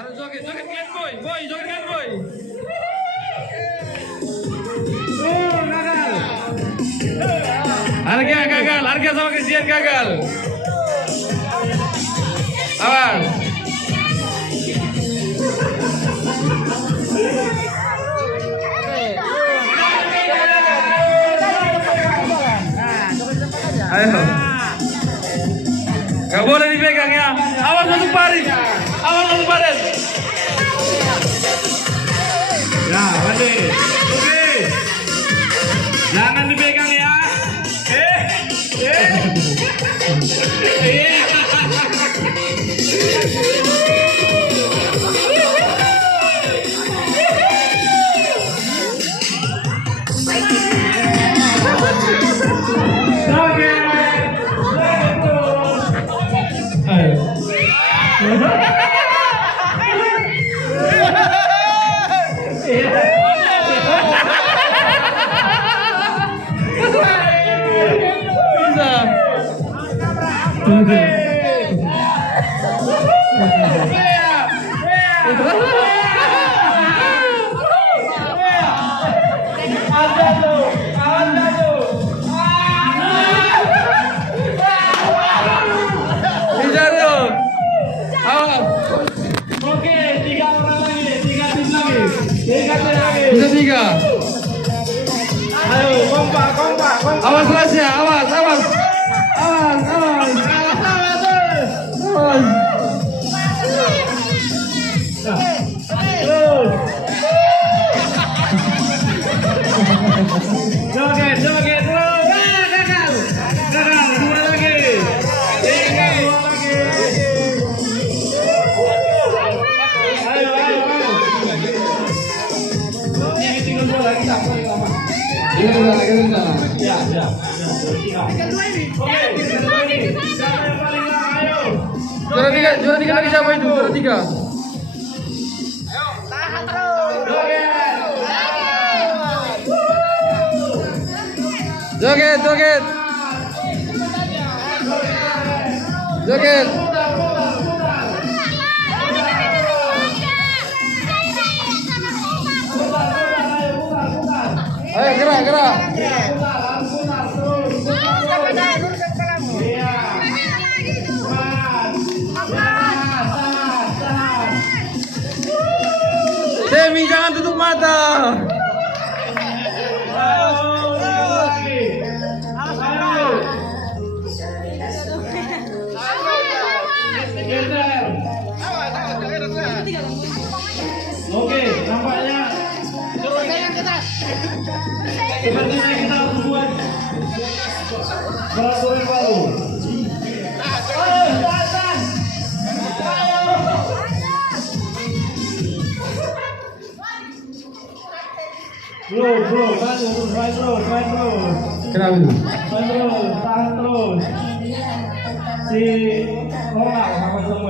Harus joget, joget kan boy, boy, joget kan boy. Gagal. Harga gagal, harga sama Christian gagal. Awas. Ayo. Gak boleh dipegang ya. Awas masuk parit. Awas masuk parit. Ya, Bande. Oke. Jangan dipegang ya. Bisa tiga. Ayo, kompak, kompak, kompak. Awas kelas ya, awas, awas. Awas, awas. Awas. Joget, joget, terus. Gagal. Gagal, dua lagi. Tiga, dua lagi. Ayo, ayo, ayo. Ini tinggal dua lagi, tak boleh lama. Kita sana. Ya, ya. Kedua ini. Oke, kedua ini. Siapa yang paling lama? Ayo. Juara tiga lagi siapa itu? Juara tiga. Tahan terus. Joget, joget. Joget. Ayo gerak, gerak. Demi jangan tutup mata. Oke, nampaknya sepertinya kita harus buat peraturan baru. Bro, try terus. Kenapa itu? Tahan terus. Si Ronald sama semua.